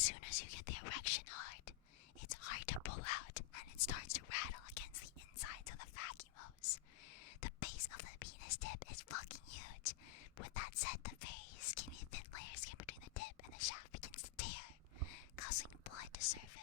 As soon as you get the erection hard, it's hard to pull out and it starts to rattle against the insides of the vacuum hose. The base of the penis tip is fucking huge. With that said, the very skinny thin layer skin between the tip and the shaft begins to tear, causing blood to surface.